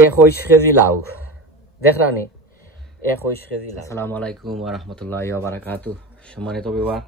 21 কেজি লাউ দেখরানি 21 কেজি লাউ। আসসালামু আলাইকুম ওয়া রাহমাতুল্লাহি ওয়া বারাকাতুহু। সম্মানিত বিবার,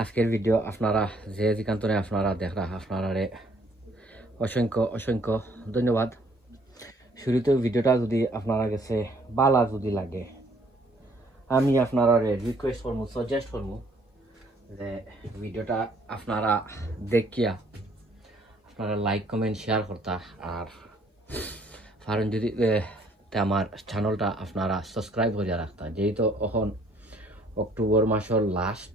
আজকের ভিডিও আপনারা যে যেখানে আপনারা দেখরা আপনারারে অসংখ্য অসংখ্য ধন্যবাদ। শুরুতে ভিডিওটা যদি আপনারা কাছে ভালো যদি লাগে আমি আপনারারে রিকোয়েস্ট করব, সাজেস্ট করব যে ভিডিওটা আপনারা দেখিয়া আপনারা লাইক কমেন্ট শেয়ার করতা, আর কারণ যদি আমার চ্যানেলটা আপনারা সাবস্ক্রাইব করে রাখতা। যেহেতু এখন অক্টোবর মাসের লাস্ট,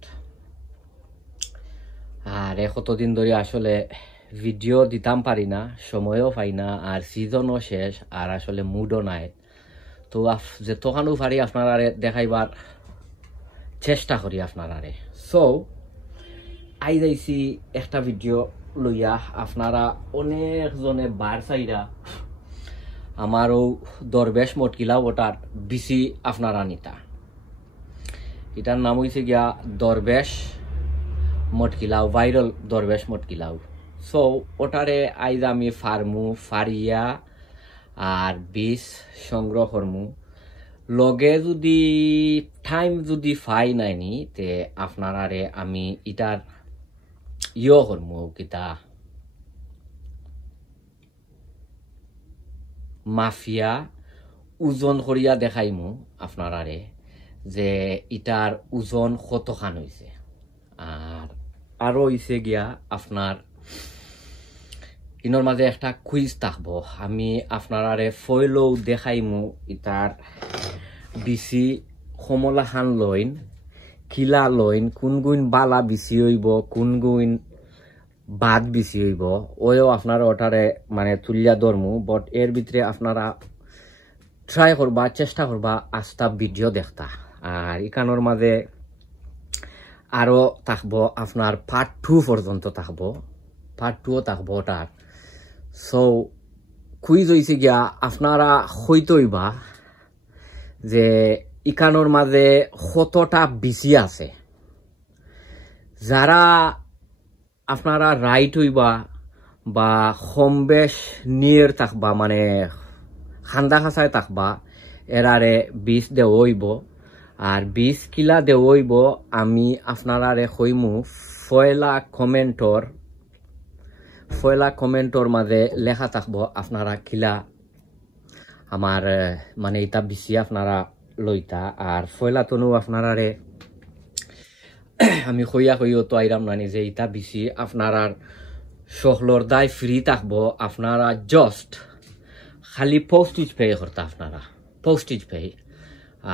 আর কতদিন ধরে আসলে ভিডিও দিতাম পারি না, সময়ও পাই না, আর সিজনও শেষ, আর আসলে মুডও নাই। তো যেতখানো পারি আপনারা দেখাইবার চেষ্টা করি আপনারারে। সো আই যাইছি একটা ভিডিও লইয়া, আপনারা অনেকজনে বার চাইরা আমারও দরবেশ মটকিলাও ওটার বিসি আপনারা নিতা। এটার নাম হয়েছে গিয়া দরবেশ মটকিলাও, ভাইরাল দরবেশ মটকিলাও। সো ওটারে আইজ আমি ফার্মু ফারিয়া আর বীজ সংগ্রহ করমু। লগে যদি টাইম যদি ফাই নাইনি তে আপনারারে আমি ইটার করমু, কিতা মাফিয়া ওজন করিয়া দেখাইমু আপনারারে যে ইটার ওজন কতখান হয়েছে। আর আরো হইছে গিয়া আপনার ইনোর মাঝে একটা কুইজ থাকবো। আমি আপনারারে ফয়লও দেখাইমু ইটার বিসি কমলা খান লইন কিলা লইন, কোন গুণ বালা বিসি হইব, কোন গুণ বাদ বিসি হইব, ওও আপনারা ওটারে মানে তুলিয়া ধরমু। বাট এর ভিতরে আপনারা ট্রাই করবা, চেষ্টা করবা আস্তা ভিডিও দেখতা। আর ইকানোর মাঝে আরো থাকবো আপনার পার্ট 2 পর্যন্ত থাকবো, পার্ট 2ও থাকবো ওটার। সো কুইজ হইছে গিয়া আপনারা হইতইবা যে ইকানোর মাঝে কতটা বিসি আছে। যারা আপনারা রাইট হইবা বা কম বেশ নিয়ের থাকবা, মানে খান্দা খাঁচায় থাকবা, এরারে বীজ দেও হইব। আর বীজ কিলা দেও হইব আমি আপনারারে কইমু ফয়লা কমেন্টর মাঝে লেখা থাকবো আপনারা কিলা আমার মানে এটা বিসি আপনারা লইতা। আর ফয়লা তনু আপনারারে আমি কইও তো আইরাম নানি যে ইটা বিসি আপনারা সকলর দায় ফ্রি থাকবো। আপনারা জাস্ট খালি পোস্টেজ পে করতা, আপনারা পোস্টেজ পে।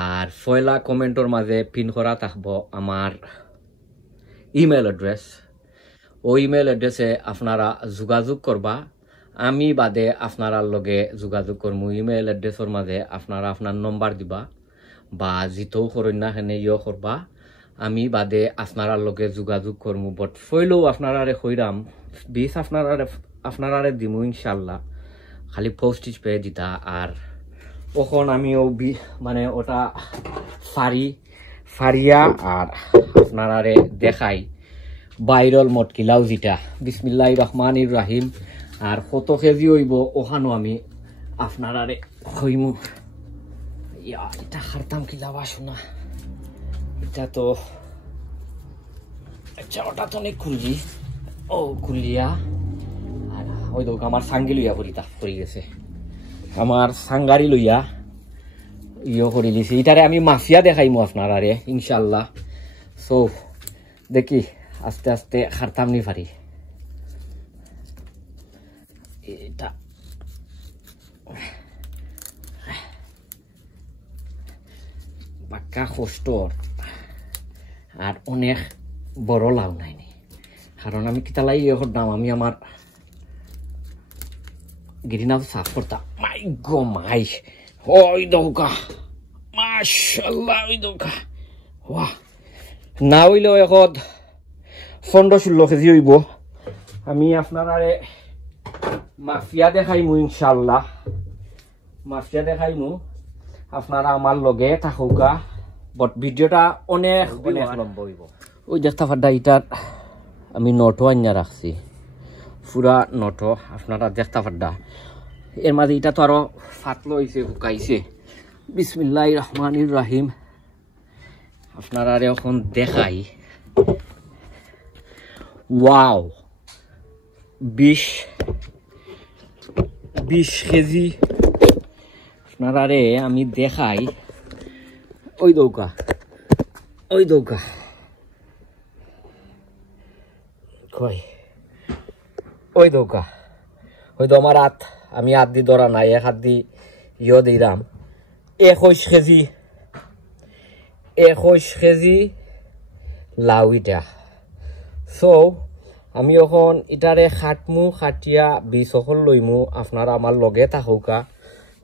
আর ফয়লা কমেন্টর মাঝে পিন করা থাকবো আমার ইমেল অ্যাড্রেস। ওই ইমেল অ্যাড্রেসে আপনারা যোগাযোগ করবা, আমি বাদে আপনার লগে যোগাযোগ করমু। ইমেল অ্যাড্রেসের মাঝে আপনারা আপনার নম্বর দিবা বা জিতেও করেন না হেনে করবা, আমি বাদে আপনার লগে যোগাযোগ করমু। বট ফইলেও আপনারারে কইরাম বিষ আপনারারে দিমু ইনশাল্লাহ, খালি পোস্টেজ পে দিতা। আর ওখন আমি মানে ওটা ফারিয়া আর আপনারারে দেখাই ভাইরাল মটকিলাও যেটা। বিসমিল্লাহির রহমানির রহিম। আর কত কেজি হইব ওখানো আমি আপনারারে কইমু। এটা হারতাম কিলা বাসনা, এটা তো আচ্ছা ওটা তো অনেক খুললি ও খুলিয়া। আর ওই তো আমার সাঙ্গি লইয়া পড়ি গেছে, আমার সাঙ্গারি লইয়া করে লিছি। এটারে আমি মাফিয়া দেখাইমু আপনারারে ইনশাল্লাহ। সো দেখি আস্তে আস্তে হারতাম নি পারি। এটা পাক্কা কষ্ট আর অনেক বড় লাভ নাইনি, কারণ আমি কিতালাই করতাম আমি আমার গিরিনাও সাফ করতাম। মাই গো মাই, ওই দৌকা মাশাআল্লাহ, ওই দৌকা ওয়াহ। না হইলেও এখন 15-16 কেজি হইব। আমি আপনারারে মাফিয়া দেখাইমু ইনশাল্লাহ, মাফিয়া দেখাইমু। আপনারা আমার লগে থাকুকা। বাট ভিডিওটা অনেক অনেক লম্বা হইব। ওই দেখতে পাড্ডা ইটার আমি নটো আনিয়া রাখছি, পুরা নটো আপনারা দেখতে পাড্ডা। এর মাঝে এটা তো আরো ফাতলো হয়েছে শুকাইছে বিসমিল্লাহির রহমানির রহিম আপনারা এখন দেখাই ওয়াও 20 কেজি আপনারা আমি দেখাই ওই দৌকা কই ওই দৌকা ওই তো আমার হাত আমি হাত দি ধরা নাই এক হাত দি দিলাম 21 কেজি লাউ ইটা সো আমি এখন ইটারে খাটমু খাটিয়া বীজ সকল লইমু আপনারা আমার লগে থাকুকা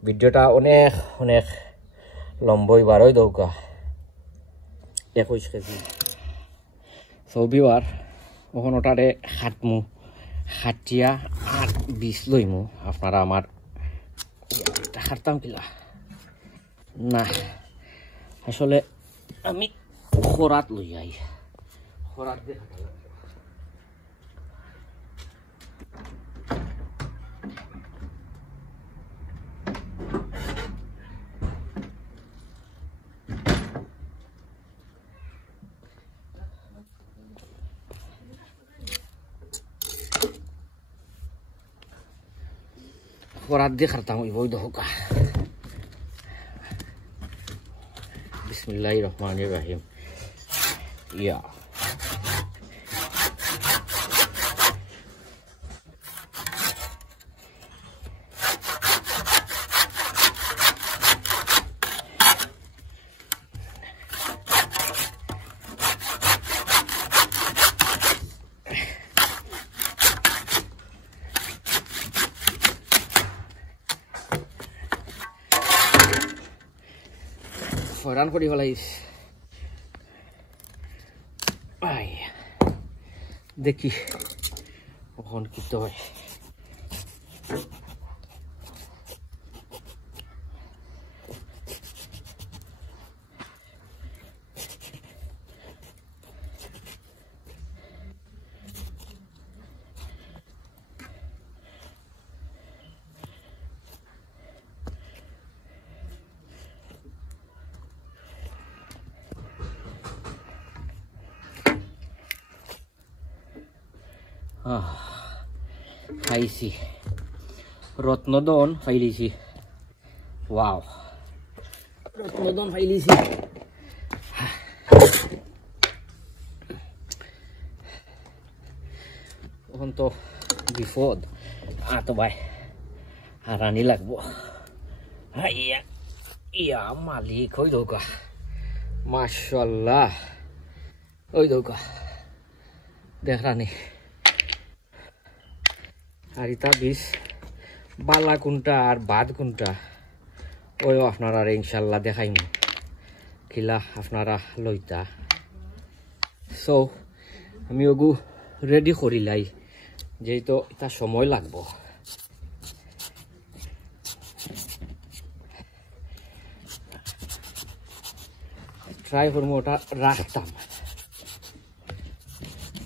ভিডিওটা অনেক অনেক লম্বই বারোই দৌকা 21 কেজি সো বিবার এখন ওটারে খাটমু খাটিয়া আর বীজ লইমু আপনারা আমার খাটতাম কিলা না আসলে আমি খরাত লই যাই খরাত দিয়ে খরাত দিয়ে খাটতাম ওই বই দোকা বিসমিল্লাহির রহমানির রহিম ইয়া ফরান করি ফেলাইস আই দেখি কখন কি তো হয় খাইছি রত্নদন ফাইলিছি ওয়াও রত্নদন ফাইলিছি এখন তো বিপদ তো ভাই হারানি লাগবো ইয়া ইয়া মালিক ওই দৌকা মাশাআল্লাহ ওই দৌকা দেখরানি আর ইতা বিষ বালা কোনটা আর বাদ কোনটা ওই আপনারা ইনশাল্লাহ দেখাইম কিলা আপনারা লইতা সো আমি ওগু রেডি করিলাই যেহেতু এটা সময় লাগবো ট্রাই করবো ওটা রাখতাম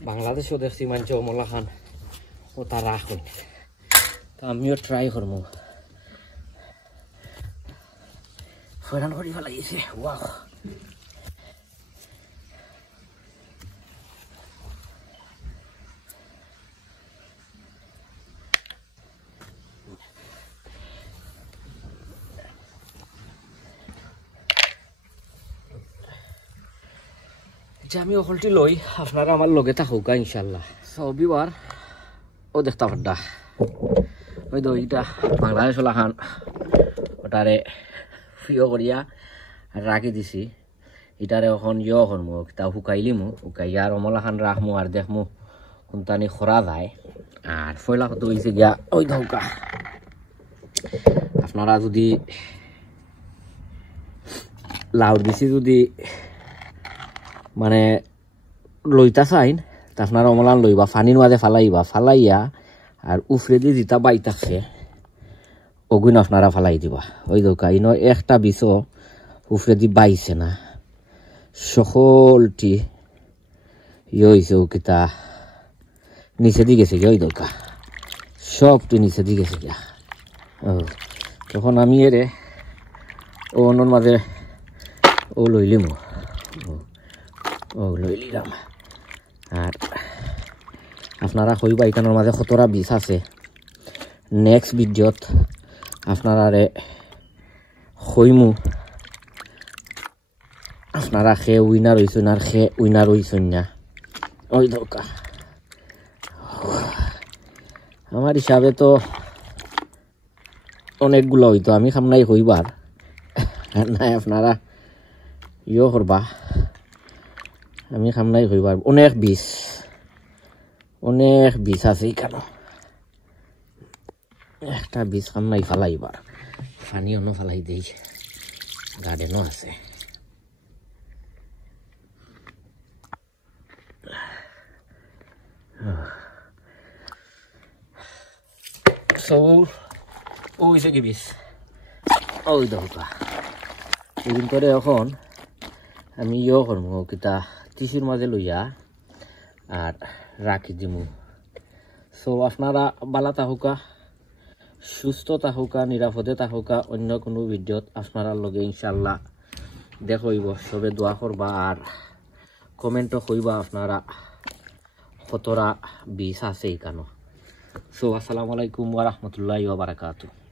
বাংলাদেশও দেখছি মানছে অমলা খান ওটা রাখুন তো আমিও ট্রাই করবো ফেরান করি ফেলাইছে ওয়াও যে আমি অকলটি লই আপনারা আমার লগে থাকুকা ইনশাল্লাহ সবিবার ও দেখতে পাড্ডা ওই তো এইটা বাংলাদেশ খান ওটারে প্রিয় করিয়া রাখি দিছি এটারে এখন করমু তা শুকাইলিমু শুকাইয়া আর অমলা খান রাখমু আর দেখমু কোনটানি খরা যায় আর ফয়লা কত হয়েছে গিয়া ওই ধৌকা আপনারা যদি লাউর বেশি যদি মানে লইতা চাইন তা আপনারা অমলান লইবা ফানির মাঝে ফালাইয়া আর উফরে দিয়ে যেটা বাই থাকে ওগুন আপনারা ফালাই দিবা ওই দৌকা ইনো একটা বিষও উফরে দি বাইছে না সকলটি হয়েছে কিতা নিচে দি গেছে ওই দৌকা সবটি নিচে দি গেছে গিয়া তখন আমি এরে ও অন্যর মাঝে ও লইলিম ও লইলিলাম আর আপনারা কইবা এখানের মাঝে কতটা বিষ আছে নেক্সট ভিডিওত আপনারা কইমু আপনারা খে উইনার হইছেন আর খে উইনার হইছেন না ওই দরকার আমার হিসাবে তো অনেকগুলো হইতো আমি খামনাই হইবার নাই আপনারা ইয়ে করবা আমি খামনাই হইবার অনেক বিষ আছে কেন একটা বিষ খামনাই ফালাইবার পানি অন্য ফালাই দেই গার্ডেনও আছে ওইছে কি বিষ ওই দরকার এদিন করে এখন আমি ইয়ে করবো কিতা টিসুর মাঝে লইয়া আর রাখি দিমু আপনারা বালা তাহুকা সুস্থ তাহুকা নিরাপদে তাহুকা অন্য কোনো ভিডিওত আপনারা লগে ইনশাল্লাহ দেখইব সবে দোয়া করবা আর কমেন্টও কইবা আপনারা কতরা বিষ আছে এখানো আসসালামু আলাইকুম ওয়া রাহমাতুল্লাহি ওয়া বারাকাতুহু।